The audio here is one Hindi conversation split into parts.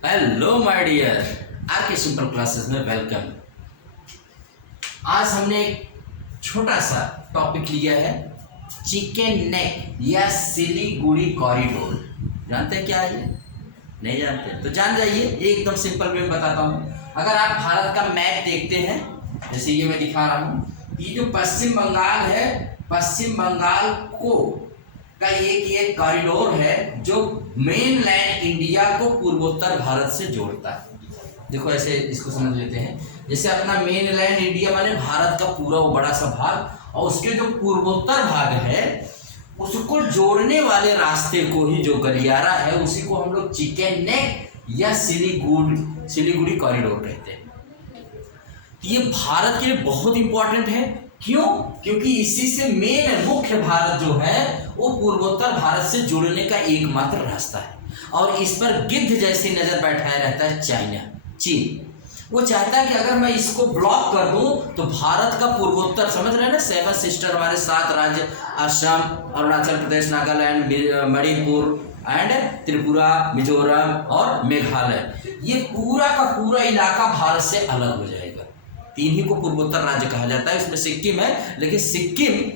हेलो माय डियर, आर के सिंपल क्लासेस में वेलकम। आज हमने एक छोटा सा टॉपिक लिया है, चिकन नेक या सिलीगुड़ी कॉरिडोर। जानते हैं क्या है? नहीं जानते तो जान जाइए, एकदम सिंपल वे में बताता हूँ। अगर आप भारत का मैप देखते हैं, जैसे ये मैं दिखा रहा हूँ, ये जो पश्चिम बंगाल है, पश्चिम बंगाल को का एक कॉरिडोर है जो मेन लैंड इंडिया को पूर्वोत्तर भारत से जोड़ता है। देखो ऐसे इसको समझ लेते हैं, जैसे अपना मेन लैंड इंडिया माने भारत का पूरा वो बड़ा सा भाग, और उसके जो पूर्वोत्तर भाग है उसको जोड़ने वाले रास्ते को ही, जो गलियारा है, उसी को हम लोग चिकन नेक या सिलीगुड़ी कॉरिडोर कहते हैं। ये भारत के लिए बहुत इंपॉर्टेंट है। क्यों? क्योंकि इसी से मेन मुख्य भारत जो है वो पूर्वोत्तर भारत से जुड़ने का एकमात्र रास्ता है, और इस पर गिद्ध जैसी नजर बैठाया रहता है चाइना, चीन। वो चाहता है कि अगर मैं इसको ब्लॉक कर दूं तो भारत का पूर्वोत्तर, समझ रहे हैं ना, 7 सिस्टर हमारे 7 राज्य, असम, अरुणाचल प्रदेश, नागालैंड, मणिपुर एंड त्रिपुरा, मिजोरम और मेघालय, ये पूरा का पूरा इलाका भारत से अलग हो जाएगा। 3 ही को पूर्वोत्तर राज्य कहा जाता है, इसमें सिक्किम है, लेकिन सिक्किम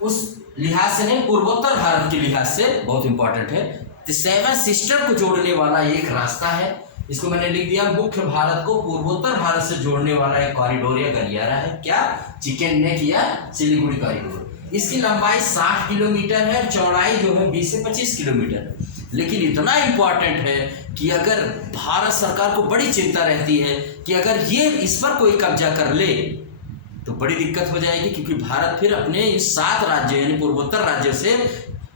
उस लिहाज से नहीं, पूर्वोत्तर भारत के लिहाज से बहुत इंपॉर्टेंट है। तो 7 सिस्टर को जोड़ने वाला एक रास्ता है, इसको मैंने लिख दिया, मुख्य भारत को पूर्वोत्तर भारत से जोड़ने वाला एक कॉरिडोर या गलियारा है। क्या? चिकन नेक या सिलीगुड़ी कॉरिडोर। इसकी लंबाई 60 किलोमीटर है, चौड़ाई जो है 20 से 25 किलोमीटर है। लेकिन इतना इंपॉर्टेंट है कि अगर भारत सरकार को बड़ी चिंता रहती है कि अगर ये इस पर कोई कब्जा कर ले तो बड़ी दिक्कत हो जाएगी, क्योंकि भारत फिर अपने इस 7 राज्यों यानी पूर्वोत्तर राज्यों से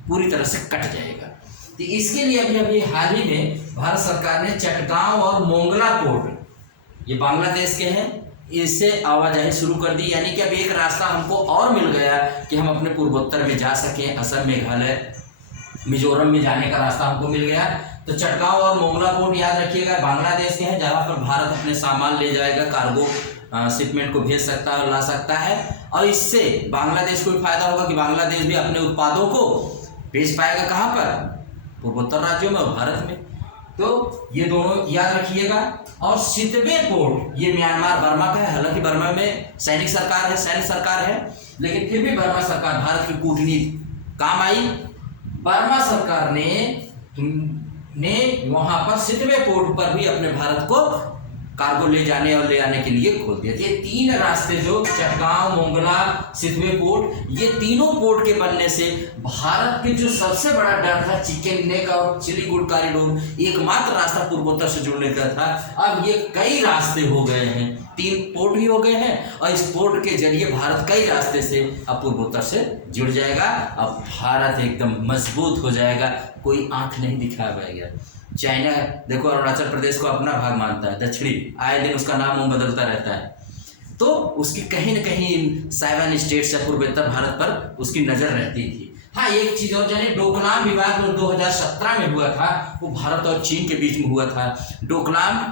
पूरी तरह से कट जाएगा। तो इसके लिए अभी हाल ही में भारत सरकार ने चटगांव और मोंगला पोर्ट, ये बांग्लादेश के हैं, इससे आवाजाही शुरू कर दी। यानी कि अब एक रास्ता हमको और मिल गया कि हम अपने पूर्वोत्तर में जा सकें। असम, मेघालय, मिजोरम में जाने का रास्ता हमको मिल गया। तो चटगांव और मोंगला पोर्ट याद रखिएगा, बांग्लादेश के हैं, जहाँ पर भारत अपने सामान ले जाएगा, कार्गो शिपमेंट को भेज सकता है और ला सकता है। और इससे बांग्लादेश को भी फायदा होगा कि बांग्लादेश भी अपने उत्पादों को बेच पाएगा, कहाँ पर? पूर्वोत्तर राज्यों में और भारत में। तो ये दोनों याद रखिएगा। और सितवे पोर्ट, ये म्यांमार, बर्मा का है। हालांकि बर्मा में सैनिक सरकार है, लेकिन फिर भी बर्मा सरकार, भारत की कूटनीति काम आई। बर्मा सरकार ने वहां पर सितवे पोर्ट पर भी अपने भारत को कार्गो ले जाने और ले आने के लिए खोल दिया। ये 3 रास्ते, जो चटगांव, मोंगला, सितवे पोर्ट, ये तीनों पोर्ट के बनने से भारत के जो सबसे बड़ा डर था, चिकन नेक और सिलीगुड़ी कॉरिडोर, एकमात्र रास्ता पूर्वोत्तर से जुड़ने का था, अब ये कई रास्ते हो गए हैं। 3 पोर्ट ही हो गए हैं, और इस पोर्ट के जरिए भारत कई रास्ते से अब पूर्वोत्तर से जुड़ जाएगा। अब भारत एकदम मजबूत हो जाएगा, कोई आंख नहीं दिखा पाएगा। चाइना देखो, अरुणाचल प्रदेश को अपना भाग मानता है, दक्षिणी, आए दिन उसका नाम बदलता रहता है। तो उसकी कहीं न कहीं 7 स्टेट्स या पूर्वोत्तर भारत पर उसकी नजर रहती थी। हाँ, एक चीज और जानिए, डोकलाम विवाद जो 2017 में हुआ था, वो भारत और चीन के बीच में हुआ था। डोकलाम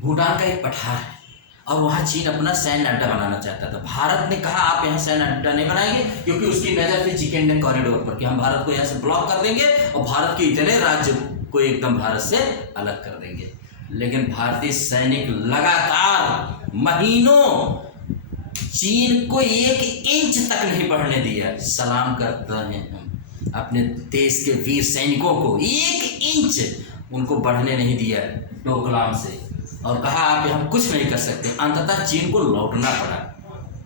भूटान का एक पठार है, और वहाँ चीन अपना सैन्य अड्डा बनाना चाहता था। भारत ने कहा आप यहाँ सैन्य अड्डा नहीं बनाएंगे, क्योंकि उसकी नज़र थी चिकन नेक कॉरिडोर पर कि हम भारत को यहाँ से ब्लॉक कर देंगे और भारत के इतने राज्य को एकदम भारत से अलग कर देंगे। लेकिन भारतीय सैनिक लगातार महीनों चीन को 1 इंच तक नहीं बढ़ने दिया। सलाम करते हैं हम अपने देश के वीर सैनिकों को, 1 इंच उनको बढ़ने नहीं दिया डोकलाम से, और कहा आप हम कुछ नहीं कर सकते। अंततः चीन को लौटना पड़ा।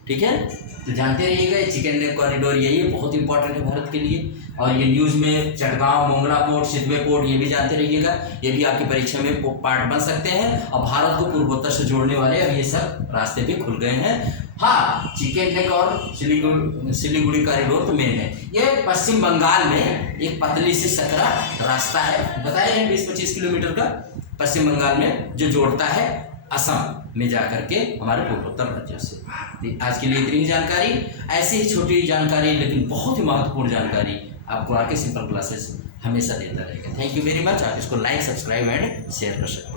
ठीक है, तो जानते रहिएगा, चिकन नेक कॉरिडोर यही बहुत इंपॉर्टेंट है भारत के लिए। और ये न्यूज़ में Chittagong, Mongla port, Sittwe port, ये भी जानते रहिएगा, ये भी आपकी परीक्षा में पार्ट बन सकते हैं। और भारत को पूर्वोत्तर से जोड़ने वाले अब ये सब रास्ते भी खुल गए हैं। हाँ, चिकन नेक और सिलीगुड़ी कॉरिडोर तो मेन है। ये पश्चिम बंगाल में एक पतली सी सकरा रास्ता है, बताए हैं 20-25 किलोमीटर का, पश्चिम बंगाल में, जो जोड़ता है असम में जाकर के हमारे पूर्वोत्तर राज्यों से। आज के लिए इतनी ही जानकारी। ऐसी ही छोटी जानकारी लेकिन बहुत ही महत्वपूर्ण जानकारी आपको आके सिंपल क्लासेस हमेशा देता रहेगा। Thank you very much. आप इसको लाइक, सब्सक्राइब एंड शेयर कर सकते हैं।